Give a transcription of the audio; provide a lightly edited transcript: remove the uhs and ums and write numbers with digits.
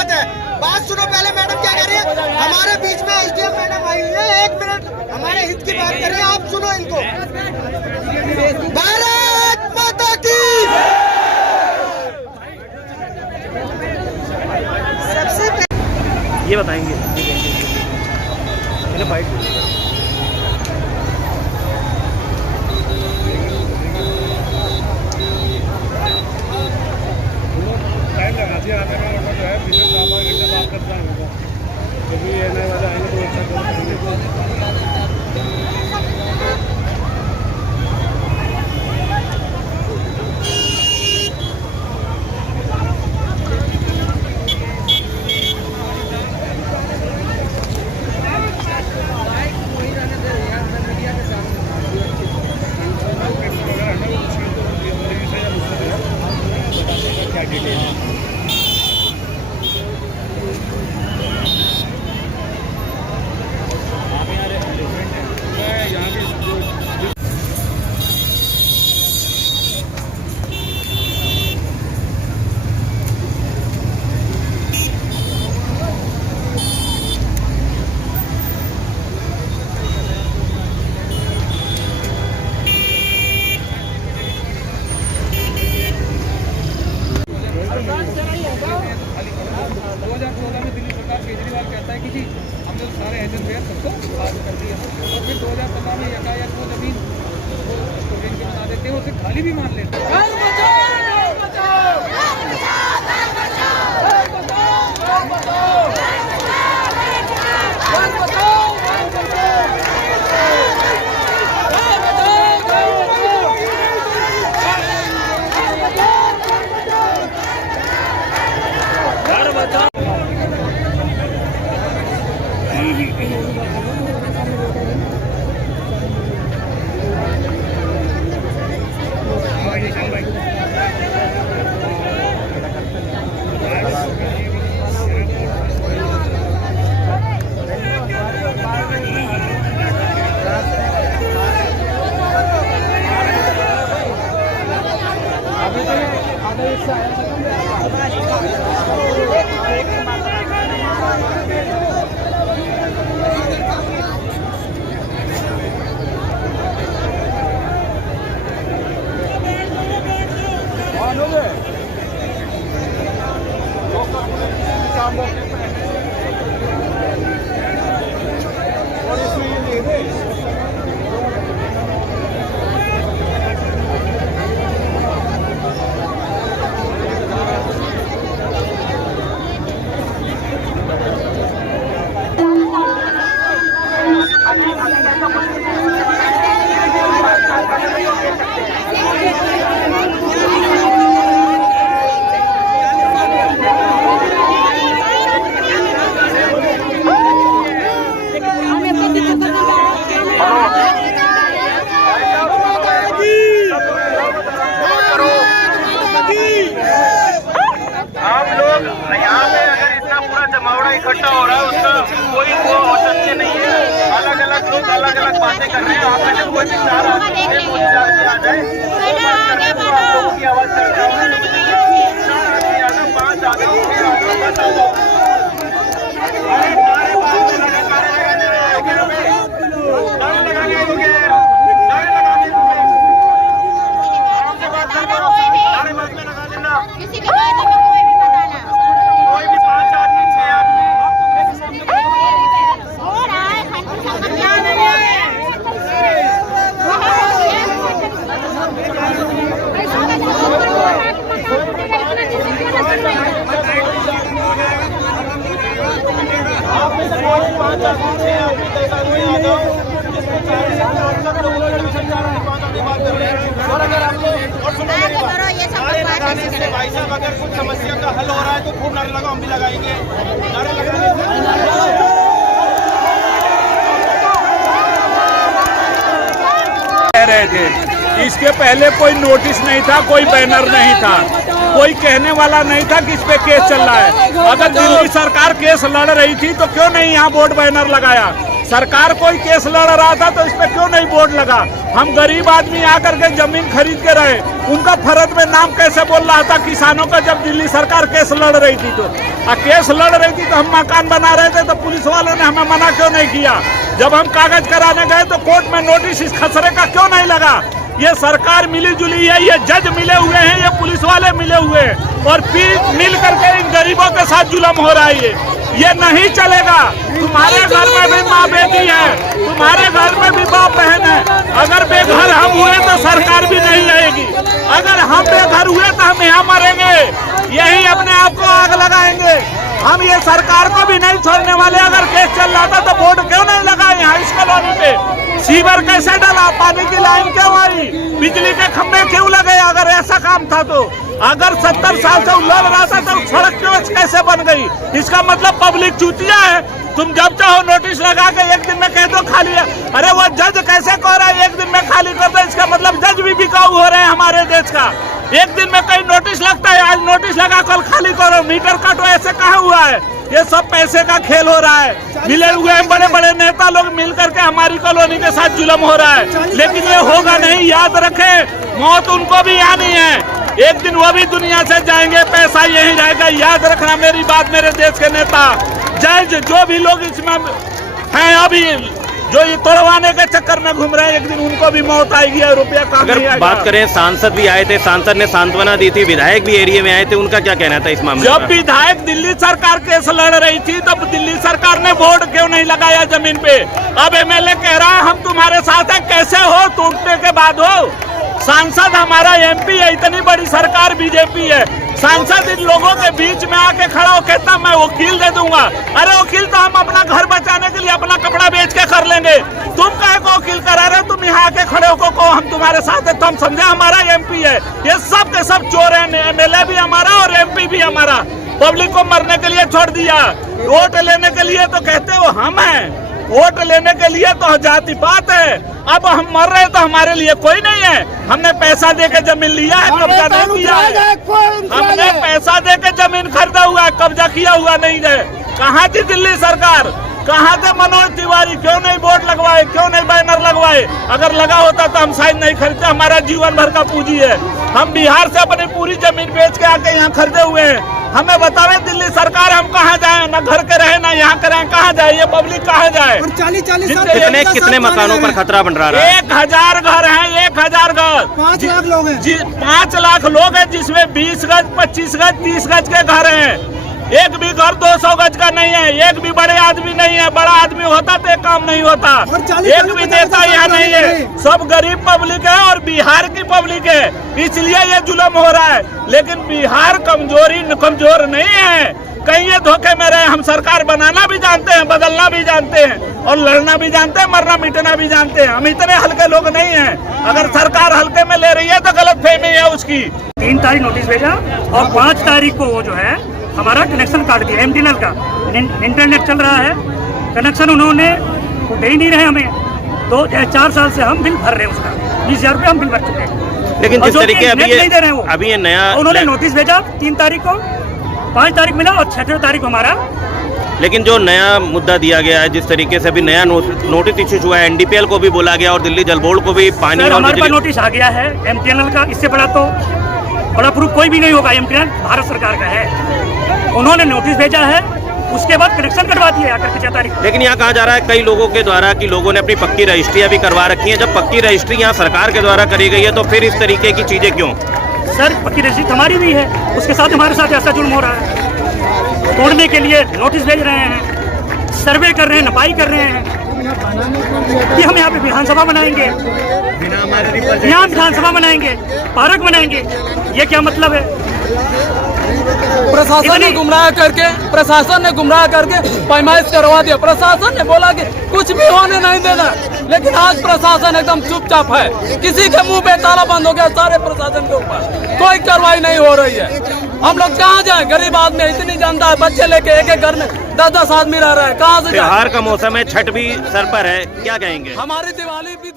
बात है। बात सुनो पहले, मैडम क्या कह रही है? हमारे बीच में एसडीएम मैडम आई हुई है, 1 मिनट हमारे हित की बात कर रही है, आप सुनो इनको। भारत माता की सबसे ये बताएंगे टाइम लगा दिया आने में, वरना जो है पीछे सामान घंटे बात करता है क्योंकि ये नए वाले आएंगे तो अच्छा केजरीवाल कहता है कि जी हमने तो सारे एजेंट वेयर सबको पास कर दिया और फिर 2015 में यकायक वो जमीन के बना देते हैं, उसे खाली भी मान लेते हैं। जमावड़ा इकट्ठा हो रहा है, उसका कोई वो औचित्य नहीं है। अलग अलग लोग अलग अलग बातें कर रहे हैं। आप में से कोई भी 4 आदमी आ जाए तो आप लोगों की आवाज करता हूँ। 4 आदमी आ जाओ, 5 आ जाओ, 6 आ जाओ, 10 आ जाओ। किसी के बारे में कोई भी बताना, कोई भी 5 आदमी 6 आदमी हो रहा है और अगर आप भाई साहब अगर कुछ समस्या का हल हो रहा है तो खूब नारे लगाओ, हम भी लगाएंगे। नारे कह रहे थे, इसके पहले कोई नोटिस नहीं था, कोई बैनर नहीं था, कोई कहने वाला नहीं था कि इस पे केस चल रहा है। अगर दिल्ली सरकार केस लड़ रही थी तो क्यों नहीं यहाँ बोर्ड बैनर लगाया? सरकार कोई केस लड़ रहा था तो इस पे क्यों नहीं बोर्ड लगा? हम गरीब आदमी आकर के जमीन खरीद के रहे, उनका फर्ज में नाम कैसे बोल रहा था किसानों का? जब दिल्ली सरकार केस लड़ रही थी तो केस लड़ रही थी तो हम मकान बना रहे थे तो पुलिस वालों ने हमें मना क्यों नहीं किया? जब हम कागज कराने गए तो कोर्ट में नोटिस इस खसरे का क्यों नहीं लगा? ये सरकार मिली जुली है, ये जज मिले हुए हैं, ये पुलिस वाले मिले हुए हैं और फिर मिल करके इन गरीबों के साथ जुल्म हो रहा है। ये नहीं चलेगा। तुम्हारे घर में भी माँ बेटी है, तुम्हारे घर में भी बाप बहन है। अगर बेघर हम हुए तो सरकार भी नहीं रहेगी। अगर हम बेघर हुए तो हम यहाँ मरेंगे, यही अपने आप को आग लगाएंगे। हम ये सरकार को भी नहीं छोड़ने वाले। अगर केस चल रहा था तो बोर्ड क्यों नहीं लगा यहाँ इस कॉलोनी पे? सीवर कैसे डाला? पानी की लाइन क्यों आई? बिजली के खंभे क्यों लगे? अगर ऐसा काम था तो अगर 70 साल से लड़ रहा था तो सड़क कैसे बन गई? इसका मतलब पब्लिक चूतिया है। तुम जब चाहो नोटिस लगा के एक दिन में कह दो खाली है। अरे वो जज कैसे कह रहा है एक दिन में खाली कर दो? इसका मतलब जज भी बिकाऊ हो रहे हैं हमारे देश का। एक दिन में कहीं नोटिस लगता है, आज नोटिस लगा कल खाली करो, मीटर काटो, ऐसे कहाँ हुआ है? ये सब पैसे का खेल हो रहा है। मिले हुए हैं बड़े बड़े नेता लोग मिल करके हमारी कॉलोनी के साथ जुल्म हो रहा है, लेकिन ये होगा नहीं। याद रखें, मौत उनको भी आनी है, एक दिन वो भी दुनिया से जाएंगे, पैसा यही रहेगा। याद रखना मेरी बात, मेरे देश के नेता, जज, जो भी लोग इसमें हैं अभी जो ये तोड़वाने के चक्कर में घूम रहे हैं, एक दिन उनको भी मौत आएगी और रुपया काम नहीं आएगा। बात करें, सांसद भी आए थे, सांसद ने सांत्वना दी थी, विधायक भी एरिया में आए थे, उनका क्या कहना था इस मामले में? जब विधायक दिल्ली सरकार केस लड़ रही थी तब दिल्ली सरकार ने बोर्ड क्यों नहीं लगाया जमीन पे? अब एमएलए कह रहा है हम तुम्हारे साथ हैं। कैसे हो? टूटने के बाद हो। सांसद हमारा एमपी है, इतनी बड़ी सरकार बीजेपी है, सांसद इन लोगों के बीच में आके खड़ा हो कहता मैं वकील दे दूंगा। अरे वकील तो हम अपना घर बचाने के लिए अपना कपड़ा बेच के कर लेंगे, तुम काहे को वकील करा रहे? तुम यहाँ आके खड़े होकर को हम तुम्हारे साथ है, तो हम समझे हमारा एमपी है। ये सब के सब चोर है, एमएलए भी हमारा और एमपी भी हमारा। पब्लिक को मरने के लिए छोड़ दिया, वोट लेने के लिए तो कहते वो हम हैं, वोट लेने के लिए तो जाति बात है। अब हम मर रहे तो हमारे लिए कोई नहीं है। हमने पैसा दे के जमीन लिया है, कब्जा नहीं किया है। हमने पैसा दे के जमीन खरीदा हुआ है, कब्जा किया हुआ नहीं है। कहाँ थी दिल्ली सरकार? कहाँ थे मनोज तिवारी? क्यों नहीं बोर्ड लगवाए? क्यों नहीं बैनर लगवाए? अगर लगा होता तो हम शायद नहीं खरीदते। हमारा जीवन भर का पूंजी है, हम बिहार से अपनी पूरी जमीन बेच के आके यहाँ खरीदे हुए हैं। हमें बतावे दिल्ली सरकार हम कहाँ जाए? ना घर के रहे ना यहाँ के रहे, कहाँ जाए? ये पब्लिक कहाँ जाए? 40 कितने मकानों पर खतरा बन रहा है? 1000 घर हैं, 1000 घर, 5 लाख लोग हैं। 5 लाख लोग हैं, जिसमें 20 गज, 25 गज, 30 गज के घर हैं। एक भी घर 200 गज का नहीं है। एक भी बड़े आदमी नहीं है। बड़ा आदमी होता तो एक काम नहीं होता। एक भी नेता यहाँ नहीं है। सब गरीब पब्लिक है और बिहार की पब्लिक है, इसलिए ये जुल्म हो रहा है। लेकिन बिहार कमजोर नहीं है। कहीं ये धोखे में रहे। हम सरकार बनाना भी जानते हैं, बदलना भी जानते हैं और लड़ना भी जानते हैं, मरना मिटना भी जानते हैं। हम इतने हल्के लोग नहीं हैं। अगर सरकार हल्के में ले रही है तो गलतफहमी है उसकी। 3 तारीख नोटिस भेजा और 5 तारीख को वो जो है हमारा कनेक्शन काट दिया। एमटीएनएल का इंटरनेट चल रहा है, कनेक्शन उन्होंने दे ही नहीं रहे हमें। 4 साल से हम बिल भर रहे हैं, उसका 20,000 रुपये हम बिल भर चुके हैं। लेकिन जिस तरीके अभी ये नया उन्होंने नोटिस भेजा 3 तारीख को, 5 तारीख मिला और 6 तारीख को हमारा। लेकिन जो नया मुद्दा दिया गया है, जिस तरीके से अभी नया नोटिस इश्यू हुआ है, एनडीपीएल को भी बोला गया और दिल्ली जल बोर्ड को भी पानी और हमारे पास नोटिस आ गया है एमटीएनएल का। इससे बड़ा प्रूफ कोई भी नहीं होगा। एमटीएनएल भारत सरकार का है, उन्होंने नोटिस भेजा है, उसके बाद कनेक्शन करवा दिया आकर के 6 तारीख। लेकिन यहाँ कहा जा रहा है कई लोगों के द्वारा कि लोगों ने अपनी पक्की रजिस्ट्रियाँ भी करवा रखी हैं। जब पक्की रजिस्ट्री यहाँ सरकार के द्वारा करी गई है तो फिर इस तरीके की चीजें क्यों? सर, पक्की रजिस्ट्री हमारी भी है, उसके साथ हमारे साथ ऐसा जुल्म हो रहा है। तोड़ने के लिए नोटिस भेज रहे हैं, सर्वे कर रहे हैं, नपाई कर रहे हैं कि हम यहाँ पे विधानसभा बनाएंगे, यहाँ विधानसभा बनाएंगे, पार्क बनाएंगे। ये क्या मतलब है? प्रशासन ने गुमराह करके पैमाइश करवा दिया। प्रशासन ने बोला कि कुछ भी होने नहीं देना, लेकिन आज प्रशासन एकदम चुपचाप है। किसी के मुंह पे ताला बंद हो गया सारे प्रशासन के ऊपर, कोई कार्रवाई नहीं हो रही है। हम लोग कहाँ जाए? गरीब आदमी, इतनी जनता है, बच्चे लेके एक घर में 10-10 आदमी रह रहा है, कहाँ से? त्योहार का मौसम है, छठ भी सर पर है, क्या कहेंगे? हमारी दिवाली भी